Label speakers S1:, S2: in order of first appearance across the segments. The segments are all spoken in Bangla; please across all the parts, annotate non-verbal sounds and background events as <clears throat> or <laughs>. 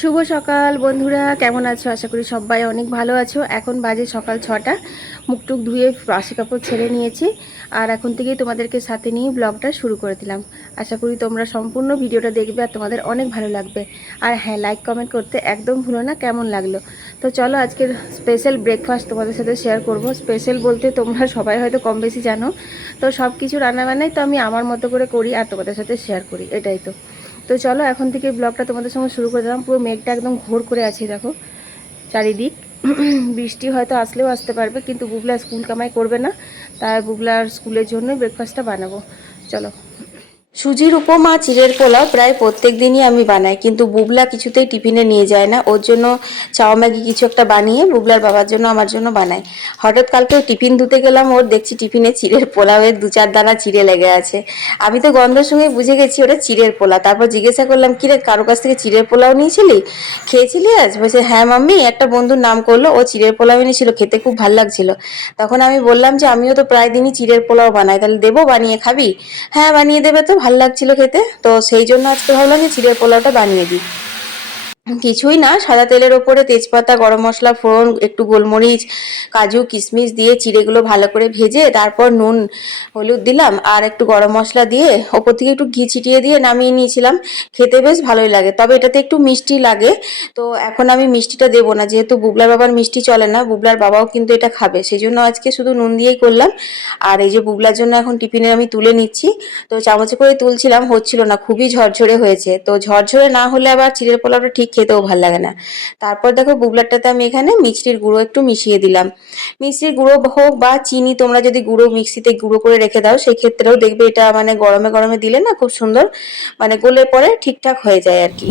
S1: শুভ সকাল বন্ধুরা, কেমন আছো? আশা করি সবাই অনেক ভালো আছো। এখন বাজে সকাল ছটা মুখটুক ধুয়ে বাসি কাপড় ছেড়ে নিয়েছি। আর এখন থেকেই তোমাদেরকে সাথে নিয়ে ব্লগটা শুরু করে দিলাম। আশা করি তোমরা সম্পূর্ণ ভিডিওটা দেখবে আর তোমাদের অনেক ভালো লাগবে। আর হ্যাঁ লাইক কমেন্ট করতে একদম ভুলো না, কেমন লাগল? তো চলো আজকের স্পেশাল ব্রেকফাস্ট তোমাদের সাথে শেয়ার করব। স্পেশাল বলতে তোমরা সবাই হয়তো কম বেশি জানো। তো সব কিছু রান্না রান্নাবান্নাই তো আমি আমার মতো করে করি আর তোমাদের সাথে শেয়ার করি, এটাই তো। তো চলো এখন থেকে ব্লগটা তোমাদের সঙ্গে শুরু করে দিলাম। পুরো মেঘটা একদম ঘোর করে আছে, দেখো। চারিদিক। <clears throat> বৃষ্টি হয়তো আসলেও আসতে পারবে, কিন্তু বুবলা স্কুল কামাই করবে না। তাই বুবলার স্কুলের জন্য ব্রেকফাস্টটা বানাবো। চলো। সুজির উপমা চিড়ের পোলাও প্রায় প্রত্যেক দিনই আমি বানাই, কিন্তু বুবলা কিছুতেই টিফিনে নিয়ে যায় না। ওর জন্য চাও ম্যাগি কিছু একটা বানিয়ে বুবলার বাবার জন্য, আমার জন্য বানাই। হঠাৎ কালকে টিফিন ধুতে গেলাম, ওর দেখছি টিফিনে চিড়ের পোলাওয়ের দু চার দানা চিড়ে লেগে আছে। আমি তো গন্ধের সঙ্গে বুঝে গেছি ওটা চিড়ের পোলা তারপর জিজ্ঞাসা করলাম, কিরে, কারও কাছ থেকে চিড়ের পোলাও নিয়েছিলি? খেয়েছিলি আজ? বলছে হ্যাঁ মাম্মি, একটা বন্ধুর নাম করল, ও চিড়ের পোলাও এনেছিল, খেতে খুব ভালো লাগছিল। তখন আমি বললাম যে, আমিও তো প্রায় দিনই চিড়ের পোলাও বানাই, তাহলে দেবো বানিয়ে খাবি? হ্যাঁ বানিয়ে দেবে তো। ভালো লাগছিল খেতে তো সেই জন্য আজকে ভাবলাম যে চিড়ে পোলাওটা বানিয়ে দিই। কিছুই না, সাদা তেলের ওপরে তেজপাতা, গরম মশলা, ফোড়ন, একটু গোলমরিচ, কাজু, কিশমিশ দিয়ে চিড়েগুলো ভালো করে ভেজে তারপর নুন, হলুদ দিলাম আর একটু গরম মশলা দিয়ে ওপর থেকে একটু ঘি ছিটিয়ে দিয়ে নামিয়ে নিয়েছিলাম। খেতে বেশ ভালোই লাগে, তবে এটাতে একটু মিষ্টি লাগে। তো এখন আমি মিষ্টিটা দেবো না, যেহেতু বুবলার বাবার মিষ্টি চলে না, বুবলার বাবাও কিন্তু এটা খাবে। সেই জন্য আজকে শুধু নুন দিয়েই করলাম। আর এই যে বুবলার জন্য এখন টিফিনে আমি তুলে নিচ্ছি। তো চামচে করে তুলছিলাম, হচ্ছিল না, খুবই ঝরঝরে হয়েছে। তো ঝরঝরে না হলে আবার চিড়ের পোলাওটা ঠিক খেতেও ভালো লাগে না। তারপর দেখো বুবলারটাতে আমি এখানে মিষ্টির গুঁড়ো একটু মিশিয়ে দিলাম। মিষ্টির গুঁড়ো হোক বা চিনি তোমরা যদি গুঁড়ো মিক্সিতে গুঁড়ো করে রেখে দাও, সেক্ষেত্রেও দেখবে এটা মানে গরমে গরমে দিলে না খুব সুন্দর মানে গোলে পরে ঠিকঠাক হয়ে যায় আর কি।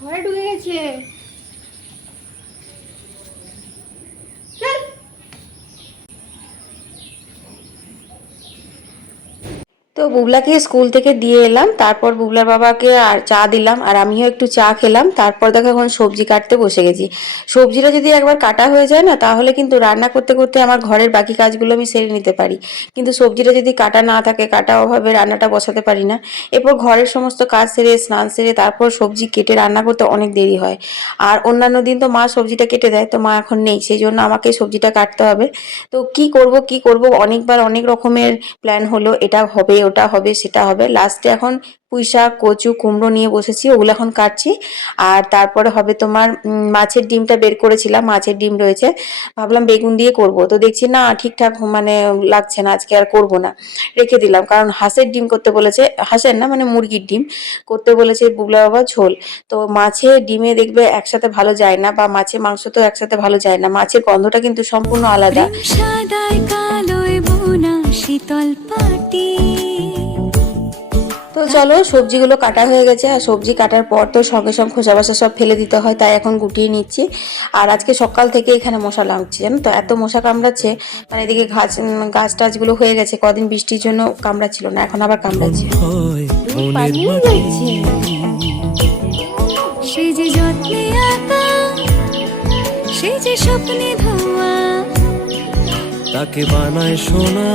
S1: ঘরে ঢুকে গেছে তো বুবলাকে স্কুল থেকে দিয়ে এলাম, তারপর বুবলার বাবাকে আর চা দিলাম, আর আমিও একটু চা খেলাম, তারপর দেখো এখন সবজি কাটতে বসে গেছি। সবজিটা যদি একবার কাটা হয়ে যায় না, তাহলে কিন্তু রান্না করতে করতে আমার ঘরের বাকি কাজগুলো আমি সেরে নিতে পারি। কিন্তু সবজিটা যদি কাটা না থাকে, কাটা অভাবে রান্নাটা বসাতে পারি না। এরপর ঘরের সমস্ত কাজ সেরে, স্নান সেরে, তারপর সবজি কেটে রান্না করতে অনেক দেরি হয়। আর অন্যান্য দিন তো মা সবজিটা কেটে দেয়, তো মা এখন নেই, সেই জন্য আমাকে সবজিটা কাটতে হবে। তো কি করব কি করব, অনেকবার অনেক রকমের প্ল্যান হলো, এটা হবে ওটা হবে সেটা হবে। লাস্টে এখন পুঁই শাক কচু, কুমড়ো নিয়ে বসেছি, ওগুলো এখন কাটছি। আর তারপরে হবে তোমার মাছের ডিমটা বের করেছিলাম, মাছের ডিম রয়েছে। ভাবলাম বেগুন দিয়ে করব। তো দেখছি না, ঠিকঠাক মানে লাগছে না, আজকে আর করব না। রেখে দিলাম, কারণ হাঁসের ডিম করতে বলেছে, হাঁসের না মানে মুরগির ডিম করতে বলেছে বুবলা বাবা ঝোল। তো মাছে ডিমে দেখবে একসাথে ভালো যায় না, বা মাছে মাংস তো একসাথে ভালো যায় না। মাছের গন্ধটা কিন্তু সম্পূর্ণ আলাদা।
S2: শীতল পাটি।
S1: তো চলো সবজিগুলো কাটা হয়ে গেছে। আর সবজি কাটার পর তো সঙ্গে সঙ্গে খোসা বাসা সব ফেলে দিতে হয় তাই এখন গুটিয়ে নিচ্ছি। আর আজকে সকাল থেকে এখানে মশা লাগছে জানো তো? এত মশা কামড়াচ্ছে মানে এদিকে ঘাস গাছ টাছগুলো হয়ে গেছে কদিন বৃষ্টির জন্য কামড়াচ্ছিল না এখন আবার কামড়াচ্ছে। পালিয়ে যাচ্ছে
S2: সে যে যত্নে আঁকা সে যে স্বপ্নে ধোয়া
S3: তাকে বানায় সোনা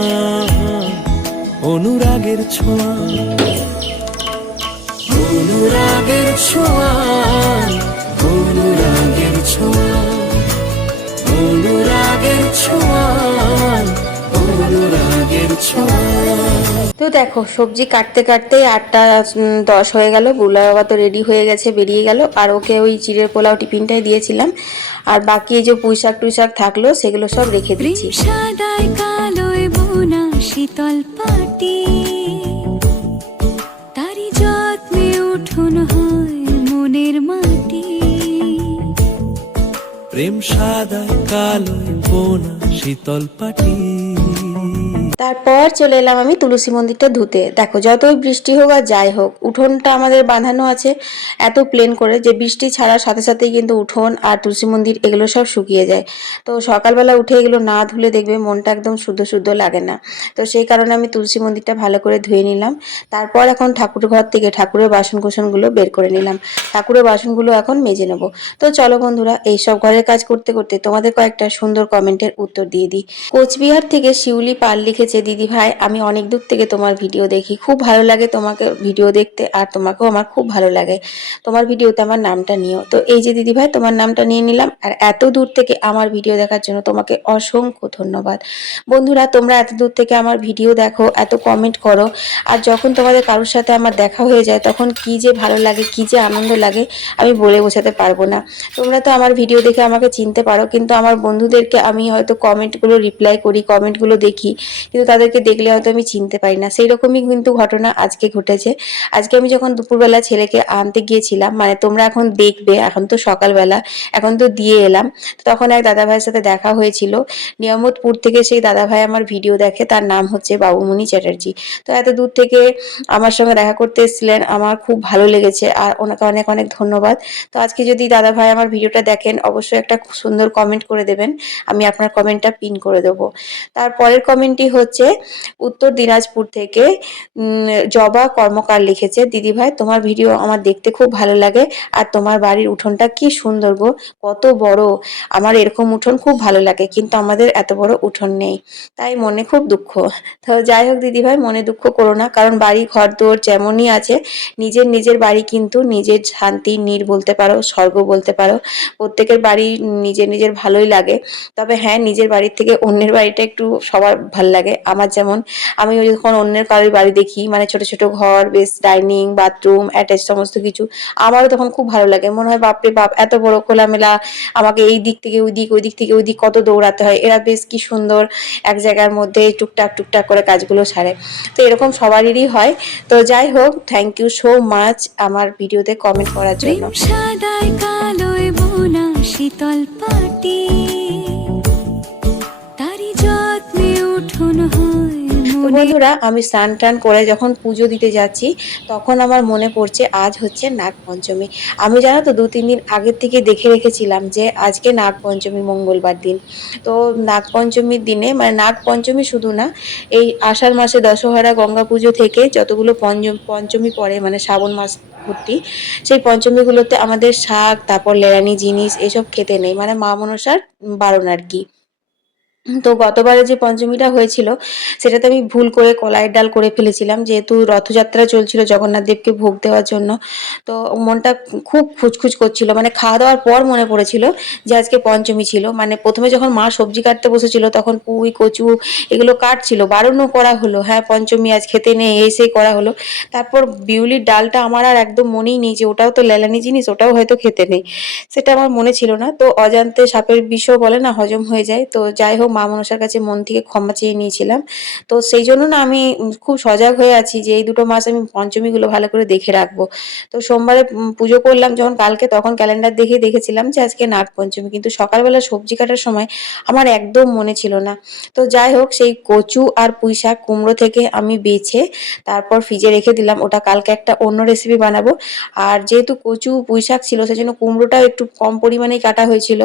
S3: অনুরাগের ছোঁয়া। অনুরাগের ছোঁয়া অনুরাগের ছোঁয়া অনুরাগের ছোঁয়া অনুরাগের ছোঁয়া।
S1: তো দেখো সবজি কাটতে কাটতে আটটা দশ হয়ে গেল বুলা বাবা তো রেডি হয়ে গেছে বেরিয়ে গেল। আর ওকে ওই চিড়ের পোলাও টিফিনটাই দিয়েছিলাম। আর বাকি এই যে পুঁই শাক টুই শাক থাকল সেগুলো সব রেখে দিচ্ছি।
S2: সাদায় কালোয় বোনা শীতল পাটি।
S3: প্রেম সাদা কালো বোনা শীতল পাটি।
S1: তারপর চলে এলাম আমি তুলসী মন্দিরটা ধুতে। দেখো, যতই বৃষ্টি হোক আর যাই হোক, উঠোনটা আমাদের বাঁধানো আছে, এত প্লেন করে যে বৃষ্টি ছাড়ার সাথে সাথেই কিন্তু উঠোন আর তুলসী মন্দির এগুলো সব শুকিয়ে যায়। তো সকালবেলা উঠে এগুলো না ধুলে দেখবে মনটা একদম শুদ্ধ শুদ্ধ লাগে না। তো সেই কারণে আমি তুলসী মন্দিরটা ভালো করে ধুয়ে নিলাম। তারপর এখন ঠাকুর ঘর থেকে ঠাকুরের বাসন কোসনগুলো বের করে নিলাম। ঠাকুরের বাসনগুলো এখন মেজে নেব। তো চলো বন্ধুরা এইসব ঘরের কাজ করতে করতে তোমাদের কয়েকটা সুন্দর কমেন্টের উত্তর দিয়ে দিই। কোচবিহার থেকে শিউলি পাল লিখেছে দিদি ভাই। আমি অনেক দূর থেকে তোমার ভিডিও দেখি। খুব ভালো লাগে তোমাকে ভিডিও দেখতে আর তোমাকেও আমার খুব ভালো লাগে। তোমার ভিডিওতে আমার নামটা নিও। তো এই যে দিদি ভাই, তোমার নামটা নিয়ে নিলাম। আর এত দূর থেকে আমার ভিডিও দেখার জন্য তোমাকে অসংখ্য ধন্যবাদ। বন্ধুরা, তোমরা এত দূর থেকে আমার ভিডিও দেখো, এত কমেন্ট করো। আর যখন তোমাদের কারোর সাথে আমার দেখা হয়ে যায়, তখন কি যে ভালো লাগে, কি যে আনন্দ লাগে, আমি বলে বোঝাতে পারব না। তোমরা তো আমার ভিডিও দেখে আমাকে চিনতে পারো, কিন্তু আমার বন্ধুদেরকে আমি হয়তো কমেন্টগুলো রিপ্লাই করি কমেন্টগুলো দেখি। কিন্তু তাদেরকে দেখলে হয়তো আমি চিনতে পারি না। সেই রকমই কিন্তু ঘটনা আজকে ঘটেছে। আজকে আমি যখন দুপুরবেলা ছেলেকে আনতে গিয়েছিলাম মানে তোমরা এখন দেখবে, এখন তো সকালবেলা, এখন তো দিয়ে এলাম তখন এক দাদা ভাইয়ের সাথে দেখা হয়েছিল। নিয়ামতপুর থেকে সেই দাদা ভাই আমার ভিডিও দেখে, তার নাম হচ্ছে বাবুমণি চ্যাটার্জি। তো এত দূর থেকে আমার সঙ্গে দেখা করতে এসেছিলেন, আমার খুব ভালো লেগেছে, আর ওনাকে অনেক অনেক ধন্যবাদ। তো আজকে যদি দাদা ভাই আমার ভিডিওটা দেখেন, অবশ্যই একটা সুন্দর কমেন্ট করে দেবেন, আমি আপনার কমেন্টটা পিন করে দেবো। তারপরের কমেন্টটি হচ্ছে উত্তর দিনাজপুর থেকে জবা কর্মকার লিখেছে, দিদি ভাই, তোমার ভিডিও আমার দেখতে খুব ভালো লাগে আর তোমার বাড়ির উঠোনটা কি সুন্দর গো, কত বড়। আমার এরকম উঠোন খুব ভালো লাগে, কিন্তু আমাদের এত বড় উঠোন নেই। তাই মনে খুব দুঃখ। তো যাই হোক দিদি ভাই, মনে দুঃখ করো না, কারণ বাড়ি ঘর দোর যেমনই আছে, নিজের নিজের বাড়ি কিন্তু নিজের শান্তি, নীর বলতে পারো, স্বর্গ বলতে পারো, প্রত্যেকের বাড়ি নিজের নিজের ভালোই লাগে। তবে হ্যাঁ নিজের বাড়ির থেকে অন্যের বাড়িটা একটু সবার ভালো লাগে আমার যেমন, আমি যখন অন্যের কারোর বাড়ি দেখি মানে ছোট ছোট ঘর, বেশ ডাইনিং, বাথরুম অ্যাটাচ সমস্ত কিছু, আমারও তখন খুব ভালো লাগে। মনে হয়, বাপরে বাপ, এত বড় খোলামেলা, আমাকে এই দিক থেকে ওই দিক ওই দিক থেকে ওই দিক কত দৌড়াতে হয়। এরা বেশ কি সুন্দর এক জায়গার মধ্যে টুকটাক টুকটাক করে কাজগুলো সারে। তো এরকম সবারই হয়। তো যাই হোক থ্যাংক ইউ সো মাচ আমার ভিডিওতে কমেন্ট করার জন্য।
S2: শীতল পাটি।
S1: তো বন্ধুরা আমি স্নান টান করে যখন পুজো দিতে যাচ্ছি তখন আমার মনে পড়ছে আজ হচ্ছে নাগ পঞ্চমী আমি জানো তো দু তিন দিন আগের থেকে দেখে রেখেছিলাম যে আজকে নাগ পঞ্চমী মঙ্গলবার দিন। তো নাগ পঞ্চমীর দিনে মানে নাগ পঞ্চমী শুধু না এই আষাঢ় মাসে দশহরা গঙ্গা পুজো থেকে যতগুলো পঞ্চম পঞ্চমী পড়ে মানে শ্রাবণ মাস ভর্তি সেই পঞ্চমীগুলোতে আমাদের শাক তারপর লেরানি জিনিস এসব খেতে নেই। মানে মা মনসার বারণ আর কি। তো গতবারে যে পঞ্চমীটা হয়েছিল, সেটাতে আমি ভুল করে কলাইয়ের ডাল করে ফেলেছিলাম, যেহেতু রথযাত্রা চলছিল জগন্নাথ দেবকে ভোগ দেওয়ার জন্য। তো মনটা খুব খুচখুচ করছিল মানে খাওয়া দাওয়ার পর মনে পড়েছিল যে আজকে পঞ্চমী ছিল। মানে প্রথমে যখন মা সবজি কাটতে বসেছিল, তখন পুঁই, কচু এগুলো কাটছিল, বারণও করা হলো হ্যাঁ পঞ্চমী আজ খেতে নেই, এই সেই করা হলো। তারপর বিউলির ডালটা আমার আর একদম মনেই নেই যে ওটাও তো লেলানি জিনিস, ওটাও হয়তো খেতে নেই। সেটা আমার মনে ছিল না। তো অজান্তে সাপের বিষও বলে না, হজম হয়ে যায়। তো যাই হোক মা মনসার কাছে মন থেকে ক্ষমা চেয়ে নিয়েছিলাম। তো সেই জন্য না আমি খুব সজাগ হয়ে আছি যে এই দুটো মাস আমি পঞ্চমীগুলো ভালো করে দেখে রাখব। তো সোমবারে পুজো করলাম যখন কালকে তখন ক্যালেন্ডার দেখে দেখেছিলাম যে আজকে নাগ পঞ্চমী। কিন্তু সকালবেলা সবজি কাটার সময় আমার একদম মনে ছিল না। তো যাই হোক সেই কচু আর পুঁই শাক কুমড়ো থেকে আমি বেছে তারপর ফ্রিজে রেখে দিলাম। ওটা কালকে একটা অন্য রেসিপি বানাবো। আর যেহেতু কচু, পুঁই শাক ছিল সেজন্য কুমড়োটাও একটু কম পরিমাণেই কাটা হয়েছিল।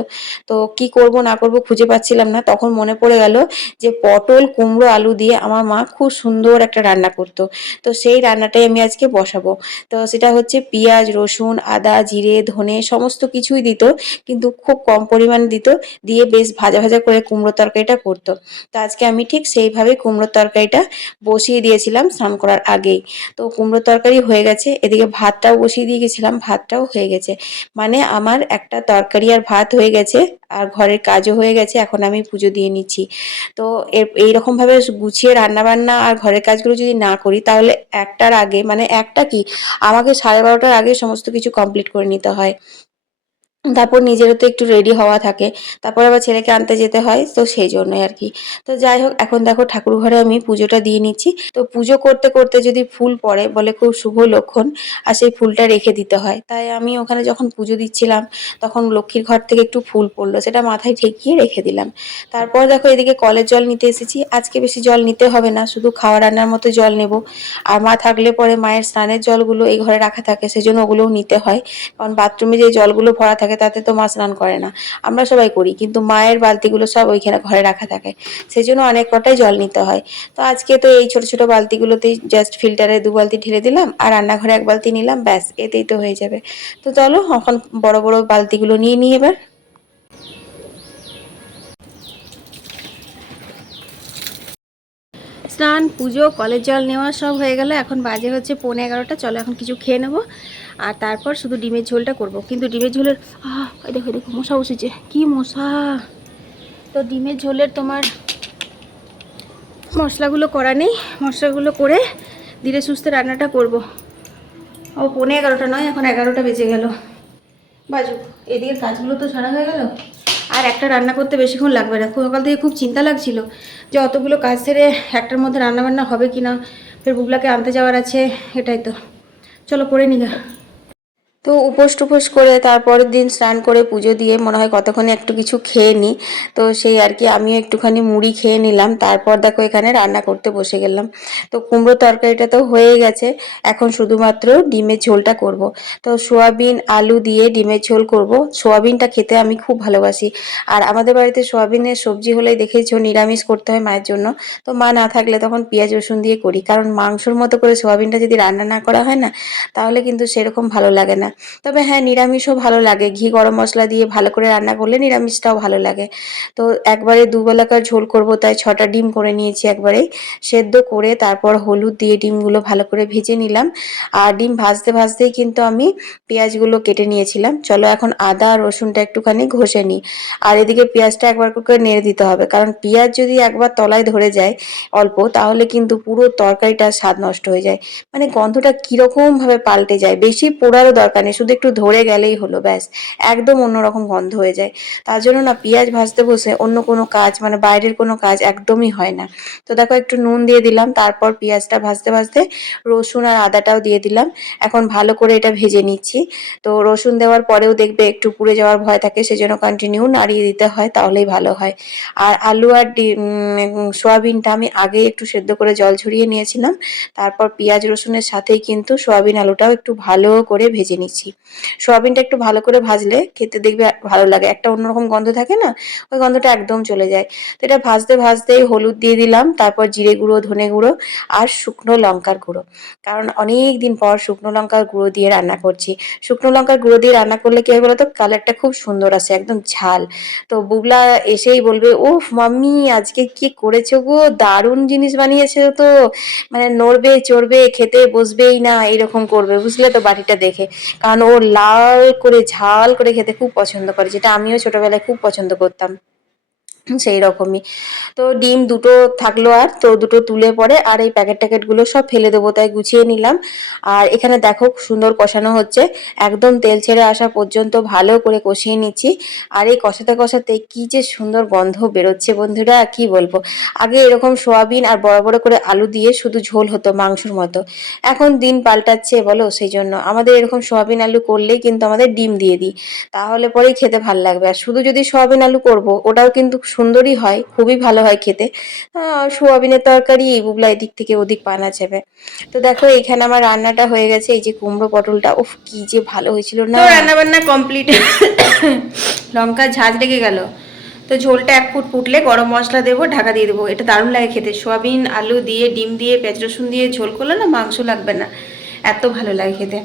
S1: তো কি করব না করব খুঁজে পাচ্ছিলাম না। তখন মনে পড়ে গেল যে পটল, কুমড়ো, আলু দিয়ে আমার মা খুব সুন্দর একটা রান্না করতো। তো সেই রান্নাটাই আমি আজকে বসাবো। তো সেটা হচ্ছে পেঁয়াজ, রসুন, আদা, জিরে, ধনে সমস্ত কিছুই দিত, কিন্তু খুব কম পরিমাণে দিত। দিয়ে বেশ ভাজা ভাজা করে কুমড়ো তরকারিটা করতো। তো আজকে আমি ঠিক সেইভাবে কুমড়ো তরকারিটা বসিয়ে দিয়েছিলাম স্নান করার আগেই। তো কুমড়ো তরকারি হয়ে গেছে, এদিকে ভাতটাও বসিয়ে দিয়ে গেছিলাম, ভাতটাও হয়ে গেছে। মানে আমার একটা তরকারি আর ভাত হয়ে গেছে, আর ঘরের কাজও হয়ে গেছে, এখন আমি পুজো দিয়ে নিচ্ছি। তো এইরকমভাবে গুছিয়ে রান্নাবান্না আর ঘরের কাজগুলো যদি না করি, তাহলে একটার আগে মানে একটা কি? আমাকে সাড়ে বারোটার আগে সমস্ত কিছু কমপ্লিট করে নিতে হয়। তারপর নিজেরও তো একটু রেডি হওয়া থাকে। তারপর আবার ছেলেকে আনতে যেতে হয়, তো সেই জন্যই আর কি। তো যাই হোক, এখন দেখো ঠাকুর ঘরে আমি পুজোটা দিয়ে নিচ্ছি। তো পুজো করতে করতে যদি ফুল পড়ে, বলে খুব শুভ লক্ষণ, আর সেই ফুলটা রেখে দিতে হয়। তাই আমি ওখানে যখন পুজো দিচ্ছিলাম, তখন লক্ষ্মীর ঘর থেকে একটু ফুল পড়ল, সেটা মাথায় ঠেকিয়ে রেখে দিলাম। তারপর দেখো এদিকে কলের জল নিতে এসেছি। আজকে বেশি জল নিতে হবে না, শুধু খাওয়া রান্নার মতো জল নেব। আর মা থাকলে পরে মায়ের স্নানের জলগুলো এই ঘরে রাখা থাকে, সেজন্য ওগুলোও নিতে হয়। কারণ বাথরুমে যে জলগুলো ভরা থাকে তাতে তো মা স্নান করে না। আমরা সবাই করি, কিন্তু মায়ের বালতিগুলো সব ওইখানে ঘরে রাখা থাকে। সেই জন্য অনেক কটাই জল নিতে হয়। তো আজকে তো এই ছোট ছোট বালতিগুলোতেই জাস্ট ফিল্টারে দু বালতি ঢেলে দিলাম, আর রান্নাঘরে এক বালতি নিলাম, ব্যাস, এতেই তো হয়ে যাবে। তো চলো, এখন বড় বড় বালতিগুলো নিয়ে নিই এবার। স্নান, পুজো, কলের জল নেওয়া সব হয়ে গেল, এখন বাজে হচ্ছে পৌনে এগারোটা, চলো এখন কিছু খেয়ে নেব। আর তারপর শুধু ডিমের ঝোলটা করব। কিন্তু ডিমের ঝোলের দেখো দেখো, মশা বসেছে। কি মশা? তো ডিমের ঝোলের তোমার মশলাগুলো করা নেই। মশলাগুলো করে ধীরে সুস্থে রান্নাটা করব। ও, পৌনে এগারোটা নয়, এখন এগারোটা বেজে গেল। বাজু, এদিকের কাজগুলো তো সারা হয়ে গেল। আর একটা রান্না করতে বেশিক্ষণ লাগবে না। সকাল থেকে খুব চিন্তা লাগছিল যে অতগুলো কাজ সেরে একটার মধ্যে রান্না বান্না হবে কি না ফের বুবলাকে আনতে যাওয়ার আছে, এটাই তো। চলো, করে নিগা তো উপোস টুপোস করে তারপরের দিন স্নান করে পুজো দিয়ে মনে হয় কতক্ষণে একটু কিছু খেয়ে নিই। তো সেই আর কি আমিও একটুখানি মুড়ি খেয়ে নিলাম। তারপর দেখো এখানে রান্না করতে বসে গেলাম। তো কুমড়ো তরকারিটা তো হয়ে গেছে। এখন শুধুমাত্র ডিমের ঝোলটা করব। তো সোয়াবিন, আলু দিয়ে ডিমের ঝোল করব। সোয়াবিনটা খেতে আমি খুব ভালোবাসি। আর আমাদের বাড়িতে সোয়াবিনের সবজি হলেই দেখেছ নিরামিষ করতে হয় মায়ের জন্য। তো মা না থাকলে তখন পেঁয়াজ, রসুন দিয়ে করি। কারণ মাংসর মতো করে সোয়াবিনটা যদি রান্না না করা হয় না, তাহলে কিন্তু সেরকম ভালো লাগে না। তবে হ্যাঁ নিরামিষও ভালো লাগে। ঘি, গরম মশলা দিয়ে ভালো করে রান্না করলে নিরামিষটাও ভালো লাগে। তো একবারে দুবেলাকার ঝোল করব, তাই ছটা ডিম করে নিয়েছি একবারেই। সেদ্ধ করে তারপর হলুদ দিয়ে ডিমগুলো ভালো করে ভেজে নিলাম। আর ডিম ভাজতে ভাজতেই কিন্তু আমি পেঁয়াজগুলো কেটে নিয়েছিলাম। চলো এখন আদা রসুনটা একটুখানি ঘষে নিই। আর এদিকে পেঁয়াজটা একবার করে নেড়ে দিতে হবে। কারণ পেঁয়াজ যদি একবার তলায় ধরে যায় অল্প, তাহলে কিন্তু পুরো তরকারিটার স্বাদ নষ্ট হয়ে যায়। মানে গন্ধটা কীরকম ভাবে পাল্টে যায়? বেশি পোড়ারও দরকার নেই, শুধু একটু ধরে গেলেই হলো, ব্যাস। একদম অন্যরকম গন্ধ হয়ে যায়। তার জন্য না পেঁয়াজ ভাজতে বসে অন্য কোনো কাজ মানে বাইরের কোনো কাজ একদমই হয় না। তো দেখো একটু নুন দিয়ে দিলাম, তারপর পেঁয়াজটা ভাজতে ভাজতে রসুন আর আদাটাও দিয়ে দিলাম। এখন ভালো করে এটা ভেজে নিচ্ছি। তো রসুন দেওয়ার পরেও দেখবে একটু পুড়ে যাওয়ার ভয় থাকে, সেজন্য কন্টিনিউ নাড়িয়ে দিতে হয়, তাহলেই ভালো হয়। আর আলু আর সোয়াবিনটা আমি আগে একটু সেদ্ধ করে জল ঝরিয়ে নিয়েছিলাম। তারপর পেঁয়াজ রসুনের সাথেই কিন্তু সোয়াবিন আলুটাও একটু ভালো করে ভেজে নিচ্ছি। সোয়াবিনটা একটু ভালো করে ভাজলে খেতে দেখবে ভালো লাগে। একটা অন্যরকম গন্ধ থাকে না? ওই গন্ধটা একদম চলে যায়। তো এটা ভাজতে ভাজতেই হলুদ দিয়ে দিলাম, তারপর জিরে গুঁড়ো, ধনে গুঁড়ো আর শুকনো লঙ্কার গুঁড়ো। কারণ অনেক দিন পর শুকনো লঙ্কার গুঁড়ো দিয়ে রান্না করছি। শুকনো লঙ্কার গুঁড়ো দিয়ে রান্না করলে কি হয় বলতো? কালারটা খুব সুন্দর আসে, একদম ঝাল। তো বুবলা এসেই বলবে, উফ মাম্মি, আজকে কি করেছ গো? দারুণ জিনিস বানিয়েছো তো। মানে নড়বে, চড়বে, খেতে বসবেই না, এরকম করবে। বুঝলে তো বাটিটা দেখে। কারণ ও লাল করে ঝাল করে খেতে খুব পছন্দ করে, যেটা আমিও ছোটবেলায় খুব পছন্দ করতাম। সেই রকমই। তো ডিম দুটো থাকল আর, তো দুটো তুলে পরে আর এই প্যাকেট ট্যাকেটগুলো সব ফেলে দেবো, তাই গুছিয়ে নিলাম। আর এখানে দেখো সুন্দর কষানো হচ্ছে। একদম তেল ছেড়ে আসা পর্যন্ত ভালো করে কষিয়ে নিচ্ছি। আর এই কষাতে কষাতে কি যে সুন্দর গন্ধ বেরোচ্ছে বন্ধুরা, কি বলব? আগে এরকম সোয়াবিন আর বড় বড় করে আলু দিয়ে শুধু ঝোল হতো মাংসর মতো। এখন দিন পাল্টাচ্ছে বলো, সেই জন্য। আমাদের এরকম সোয়াবিন আলু করলেই কিন্তু আমাদের ডিম দিয়ে দিই। তাহলে পরেই খেতে ভালো লাগবে। আর শুধু যদি সোয়াবিন আলু করব, ওটাও কিন্তু সুন্দরই হয়, খুবই ভালো হয় খেতে। সোয়াবিনের তরকারি এই বুবলা এদিক থেকে ওদিক পানা যাবে। তো দেখো, এখানে আমার রান্নাটা হয়ে গেছে, এই যে কুমড়ো পটলটা, উফ, কি যে ভালো হয়েছিল না। রান্না বান্না কমপ্লিট লঙ্কা ঝাঁজ লেগে গেল। তো ঝোলটা এক ফুট ফুটলে গরম মশলা দেবো, ঢাকা দিয়ে দেবো। এটা দারুণ লাগে খেতে। সোয়াবিন, আলু দিয়ে, ডিম দিয়ে, পেঁয়াজ রসুন দিয়ে ঝোল করলে না মাংস লাগবে না। এত ভালো লাগে খেতে।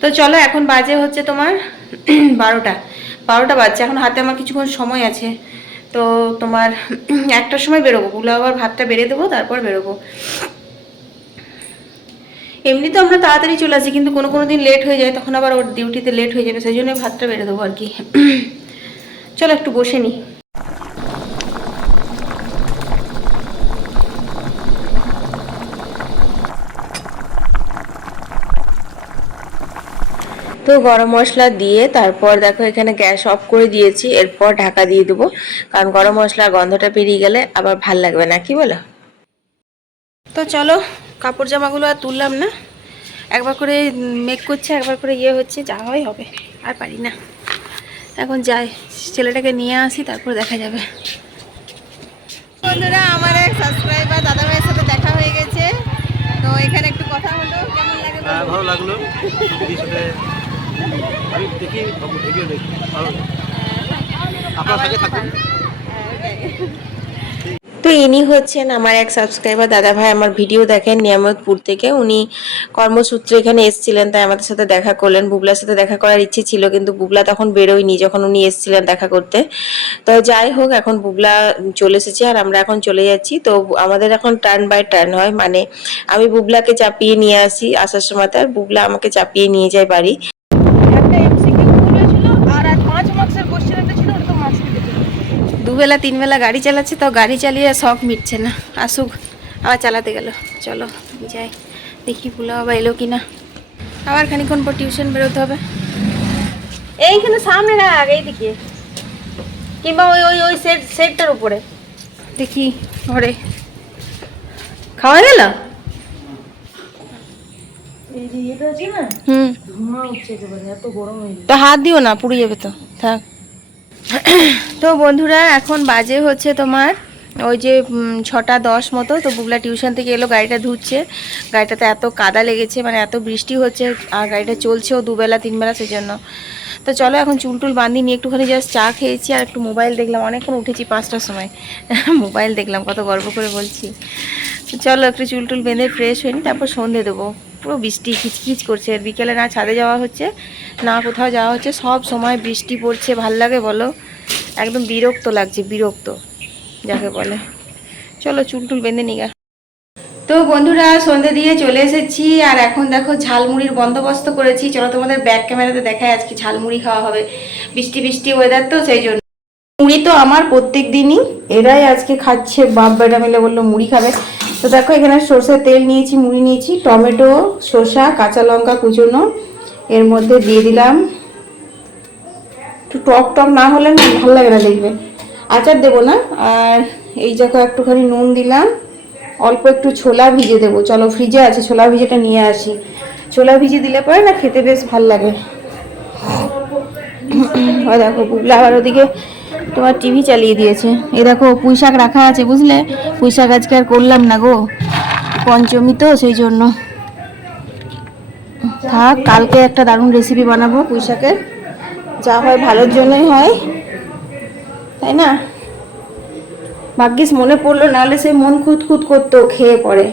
S1: তো চলো, এখন বাজে হচ্ছে তোমার বারোটা। বারোটা বাজছে। এখন হাতে আমার কিছুক্ষণ সময় আছে। তো তোমার একটার সময় বেরোবো গুলো আবার ভাতটা বেড়ে দেবো, তারপর বেরোবো। এমনি তো আমরা তাড়াতাড়ি চলে আসি, কিন্তু কোনো কোনো দিন লেট হয়ে যায়, তখন আবার ওর ডিউটিতে লেট হয়ে যাবে, সেই জন্য ভাতটা বেড়ে দেবো আর কি। চলো একটু বসে নিই তো
S4: গরম মশলা দিয়ে তারপর দেখো এখানে গ্যাস অফ করে দিয়েছি, এরপর ঢাকা দিয়ে দেবো। কারণ গরম মশলার গন্ধটা পেরিয়ে গেলে আবার ভালো লাগবে না, কি বলো? তো চলো, কাপড় জামাগুলো আর তুললাম না। একবার করে মেক করছে, একবার করে ইয়ে হচ্ছে, যা হয় হবে, আর পারি না। এখন যাই, ছেলেটাকে নিয়ে আসি, তারপর দেখা যাবে। বন্ধুরা, আমার এক সাবস্ক্রাইবার দাদা ভাইয়ের সাথে দেখা হয়ে গেছে। তো এখানে একটু কথা হলো, কেমন লাগে
S5: হ্যাঁ ভালো লাগল। আমি দেখি ভিডিও দেখি। আপনার সাথে থাকুন
S4: তো ইনি হচ্ছেন আমার এক সাবস্ক্রাইবার দাদা ভাই আমার ভিডিও দেখেন নিয়ামতপুর থেকে। উনি কর্মসূত্রে এখানে এসেছিলেন তাই আমাদের সাথে দেখা করলেন। বুবলার সাথে দেখা করার ইচ্ছে ছিল কিন্তু বুবলা তখন বেরোয়নি যখন উনি এসেছিলেন দেখা করতে। তো যাই হোক এখন বুবলা চলে এসেছে আর আমরা এখন চলে যাচ্ছি। তো আমাদের এখন টার্ন বাই টার্ন হয়। মানে আমি বুবলাকে চাপিয়ে নিয়ে আসি আসার সময় আর বুবলা আমাকে চাপিয়ে নিয়ে যায় বাড়ি একটা এমসিকিউ ছিল আর আজ পাঁচ মার্কসের কোশ্চেন একটা ছিল ওটা তো মার্কস দুবেলা তিনবেলা গাড়ি চালাচ্ছে তো গাড়ি চালিয়ে শখ মিটছে না। আসুক আবার চালাতে গেল। চলো যাই। দেখি ভুলা বাবা এলো কি না আবার খানিক্ষণ পর টিউশন বেরোতে হবে। এইখানে সামনে না এইদিকে। কিংবা ওই ওই ওই সেট সেটটার উপরে। দেখি ঘরে। খাওয়া গেল? হুম। তো হাত দিও না পুড়ে যাবে তো। থাক। তো বন্ধুরা, এখন বাজে হচ্ছে তোমার ওই যে ছটা দশ মতো। তো বুগলা টিউশন থেকে এলো, গাড়িটা ধুচ্ছে। গাড়িটাতে এত কাদা লেগেছে মানে এত বৃষ্টি হচ্ছে, আর গাড়িটা চলছেও দুবেলা, তিনবেলা, সেজন্য। তো চলো এখন চুল টুল বাঁধি নিয়ে একটুখানি জাস্ট চা খেয়েছি আর একটু মোবাইল দেখলাম। অনেকক্ষণ উঠেছি পাঁচটার সময়। <laughs> মোবাইল দেখলাম, কত গর্ব করে বলছি। তো চলো একটু চুল টুল বেঁধে ফ্রেশ হয়নি তারপর সন্ধে দেবো। পুরো বৃষ্টি খিচখিচ করছে বিকেলে না ছাদে যাওয়া হচ্ছে, না কোথাও যাওয়া হচ্ছে, সব সময় বৃষ্টি পড়ছে। ভালো লাগে বলো? একদম বিরক্ত লাগছে, বিরক্ত, যাকে বলে। চলো চুল টুল বেঁধে নিগা তো বন্ধুরা, সন্ধে দিয়ে চলে এসেছি, আর এখন দেখো ঝালমুড়ির বন্দোবস্ত করেছি। চলো তোমাদের ব্যাক ক্যামেরাতে দেখায় আজকে ঝালমুড়ি খাওয়া হবে। বৃষ্টি বৃষ্টি ওয়েদার তো, সেই জন্য। মুড়ি তো আমার প্রত্যেক দিনই। এরাই আজকে খাচ্ছে, বাপ বেটা মিলে বলল মুড়ি খাবে। তো দেখো এখানে সর্ষের তেল নিয়েছি, মুড়ি নিয়েছি, টমেটো, শসা, কাঁচা লঙ্কা কুচোনো। এর মধ্যে দিয়ে দিলাম। একটু টক টক না হলে না ভালো লাগে না দেখবে। আচার দেবো না, আর এই জায়গা একটুখানি নুন দিলাম। অল্প একটু ছোলা ভিজে দেবো। চলো ফ্রিজে আছে, ছোলা ভিজেটা নিয়ে আসি। ছোলা ভিজে দিলে পরে না খেতে বেশ ভালো লাগে। দেখো বুবলা আবার ওদিকে তোমার টিভি চালিয়ে দিয়েছে। এই দেখো, পুঁই শাক রাখা আছে, বুঝলে? পুঁই শাক আজকে আর করলাম না গো। পঞ্চমী তো, সেই জন্য। থাক, কালকে একটা দারুণ রেসিপি বানাবো পুঁই শাকের। যা হয় ভালোর জন্যই হয়। তাই না? ভাগ্যিস মনে পড়ল, নাহলে সে মন খুঁত খুঁত করতো, খেয়ে পরে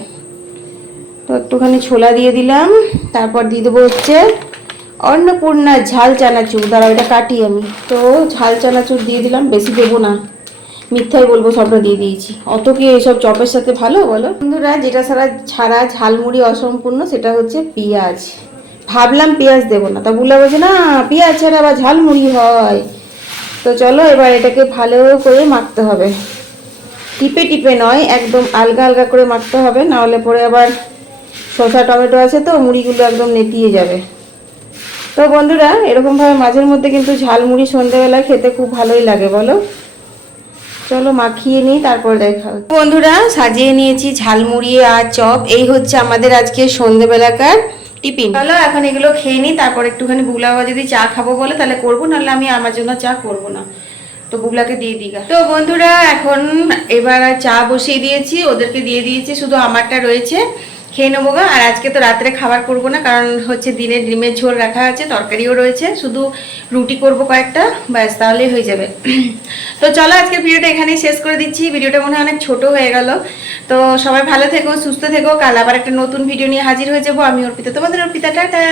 S4: তো একটুখানি ছোলা দিয়ে দিলাম, তারপর দিয়ে দেবো হচ্ছে অন্নপূর্ণা ঝাল চানাচুর। দাঁড়া ওটা কাটি আমি। তো ঝাল চানাচুর দিয়ে দিলাম, বেশি দেবো না। মিথ্যাই বলব, সবটা দিয়ে দিয়েছি। অত কি এইসব চপের সাথে ভালো, বলো? বন্ধুরা, যেটা ছাড়া ছাড়া ঝালমুড়ি অসম্পূর্ণ, সেটা হচ্ছে পেঁয়াজ। ভাবলাম পেঁয়াজ দেবো না, তা বলে বলছে, না, পেঁয়াজ ছাড়া আবার ঝালমুড়ি হয়। তো চলো, এবার এটাকে ভালো করে মাখতে হবে। টিপে টিপে নয়, একদম আলগা আলগা করে মাখতে হবে না হলে পরে আবার শসা, টমেটো আছে তো, মুড়িগুলো একদম নেতিয়ে যাবে। তো বন্ধুরা, এরকমভাবে মাঝের মধ্যে কিন্তু ঝালমুড়ি সন্ধ্যেবেলায় খেতে খুব ভালোই লাগে, বলো? চলো মাখিয়ে নিই, তারপর দেখা বন্ধুরা, সাজিয়ে নিয়েছি ঝালমুড়ি আর চপ, এই হচ্ছে আমাদের আজকে সন্ধ্যেবেলাকার টিফিন। চলো, এখন এগুলো খেয়ে নিই, তারপর একটুখানি বাবা যদি চা খাব বলে, তাহলে করব, নাহলে আমি আমার জন্য চা করব না। তো বুগলাকে দিয়ে দিগা তো বন্ধুরা, এখন এবার চা বসিয়ে দিয়েছি, ওদেরকে দিয়ে দিয়েছি, শুধু আমারটা রয়েছে, খেয়ে নেব গা। আর আজকে তো রাত্রে খাবার করব না, কারণ হচ্ছে দিনে ডিমের ঝোল রাখা আছে, তরকারিও রয়েছে, শুধু রুটি করব কয়েকটা, ব্যাস, তাহলেই হয়ে যাবে। তো চলো, আজকের ভিডিওটা এখানেই শেষ করে দিচ্ছি। ভিডিওটা মনে হয় অনেক ছোট হয়ে গেল। তো সবাই ভালো থেকো, সুস্থ থেকো, কাল আবার একটা নতুন ভিডিও নিয়ে হাজির হয়ে যাব। আমি অর্পিতা, তোমাদের অর্পিতা, টাটা!